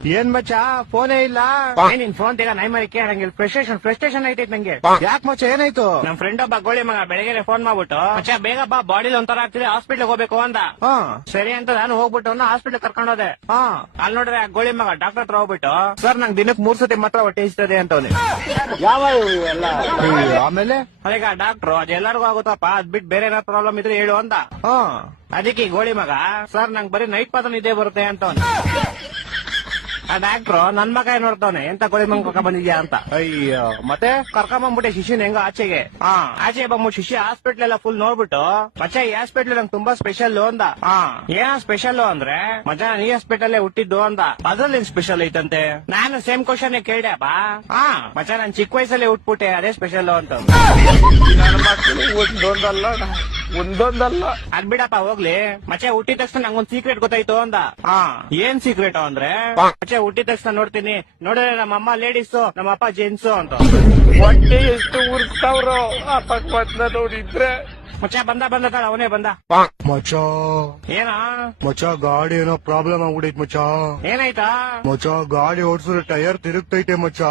ಏನ್ ಮಚ್ಚ ಫೋನೇ ಇಲ್ಲ. ನಿನ್ ಫೋನ್ ತೆಗ ನೈ ಮರಿಕೆ ನಂಗೆ ಫ್ರಸ್ಟ್ರೇಷನ್ ಐತೈತ್ ನಂಗೆ. ಯಾಕೆ ಮಚ್ಚ ಏನಾಯ್ತು? ನಮ್ ಫ್ರೆಂಡ್ ಒಬ್ಬ ಗೋಳಿ ಮಗ ಬೆಳಗ್ಗೆ ಫೋನ್ ಮಾಡ್ಬಿಟ್ಟು ಮಚ್ಚ ಬೇಗ ಬಾ ಬಾಡಿಲಿ ಒಂಥರ ಆಗ್ತಿದೆ ಹಾಸ್ಪಿಟ್ಲ್ ಹೋಗ್ಬೇಕು ಅಂದ. ಸರಿ ಅಂತ ನಾನು ಹೋಗ್ಬಿಟ್ಟು ಹಾಸ್ಪಿಟ್ಲ್ ಕರ್ಕೊಂಡು ಹೋದೆ. ಅಲ್ಲಿ ನೋಡ್ರೆ ಆ ಗೋಳಿ ಮಗ ಡಾಕ್ಟರ್ ಹತ್ರ ಹೋಗ್ಬಿಟ್ಟು ಸರ್ ನಂಗೆ ದಿನಕ್ಕೆ 3 ಸತಿ ಮಾತ್ರ ಹೊಟ್ಟೆ ಇಸ್ತದೆ ಅಂತವ್ನೆ. ಯಾವ ಎಲ್ಲ ಆಮೇಲೆ ಅದೀಗ ಡಾಕ್ಟ್ರು ಅದೆಲ್ಲರಿಗೂ ಆಗುತ್ತಪ್ಪ ಅದ್ ಬಿಟ್ಟು ಬೇರೆ ಏನಾದ್ರು ಪ್ರಾಬ್ಲಮ್ ಇದ್ರೆ ಹೇಳು ಅಂದ. ಅದಕ್ಕೆ ಈ ಗೋಳಿ ಮಗ ಸರ್ ನಂಗೆ ಬರೀ ನೈಟ್ ಮಾತ್ರ ನಿದ್ದೆ ಬರುತ್ತೆ ಅಂತವ್ನೆ. ಆ ಡಾಕ್ಟ್ರು ನನ್ ಮಗ ನೋಡ್ತಾವನೆ ಎಂತ ಗೋಳಿ ಮಗ ಕರ್ಕೊಂಡ್ ಬಂದಿದ್ಯಾ ಅಂತ. ಅಯ್ಯೋ ಮತ್ತೆ ಕರ್ಕೊಂಬಂದ್ಬಿಟ್ಟೆ ಶಿಷ್ಯನ್ ಹೆಂಗ ಆಚೆಗೆ. ಆಚೆ ಬಂದ್ಬಿಟ್ಟು ಶಿಷ್ಯ ಹಾಸ್ಪಿಟ್ಲ್ ಎಲ್ಲ ಫುಲ್ ನೋಡ್ಬಿಟ್ಟು ಮಚ್ಚ ಈ ಹಾಸ್ಪಿಟ್ಲ್ ನಂಗೆ ತುಂಬಾ ಸ್ಪೆಷಲ್ ಅಂದ. ಏನ ಸ್ಪೆಷಲ್ ಅಂದ್ರೆ ಮಚ್ಚ ನಾನು ಈ ಹಾಸ್ಪಿಟಲ್ ಹುಟ್ಟಿದ್ದು ಅಂದ. ಅದ್ರಲ್ಲಿ ಸ್ಪೆಷಲ್ ಐತಂತೆ. ನಾನು ಸೇಮ್ ಕ್ವಶನ್ ಕೇಳ್ದೆಪ್ಪ. ಮಚ್ಚ ನಾನ್ ಚಿಕ್ಕ ವಯಸ್ಸಲ್ಲಿ ಹುಟ್ಬಿಟ್ಟೆ ಅದೇ ಸ್ಪೆಷಲ್ ಅಂತ. ನನ್ನ ಮಕ್ಕಳು ಒಂದೊಂದಲ್ಲ ಅದ್ ಬಿಡಪ್ಪ ಹೋಗ್ಲಿ. ಮಚ್ಚ ಹುಟ್ಟಿದ ತಕ್ಷಣ ನಂಗೊಂದ್ ಸೀಕ್ರೆಟ್ ಗೊತ್ತಾಯ್ತು ಅಂದ. ಏನ್ ಸೀಕ್ರೆಟ್ ಅಂದ್ರೆ ಮಚ್ಚ ಹುಟ್ಟಿದ ತಕ್ಷಣ ನೋಡ್ತೀನಿ ನೋಡಿದ್ರೆ ನಮ್ಮ ಅಮ್ಮ ಲೇಡೀಸು ನಮ್ಮ ಅಪ್ಪ ಜೆಂಟ್ಸು ಅಂತ. ಹೊಟ್ಟೆ ಎಷ್ಟು ಉರ್ಸ್ತಾವ್ರೋ ಆ ಪಕ್ವತ್ನ ನೋಡಿದ್ರೆ. ಮಚ್ಚ ಬಂದ ತಾಳ ಅವನೇ ಬಂದ. ಮಚ್ಚ ಏನ ಮಚ್ಚ ಗಾಡಿ ಏನೋ ಪ್ರಾಬ್ಲಮ್ ಆಗ್ಬಿಡೈತ್ ಮಚ್ಚ. ಏನಾಯ್ತಾ? ಮಚ್ಚ ಗಾಡಿ ಓಡಿಸಿದ್ರೆ ಟೈರ್ ತಿರುಗ್ತೈತೆ ಮಚ್ಚ.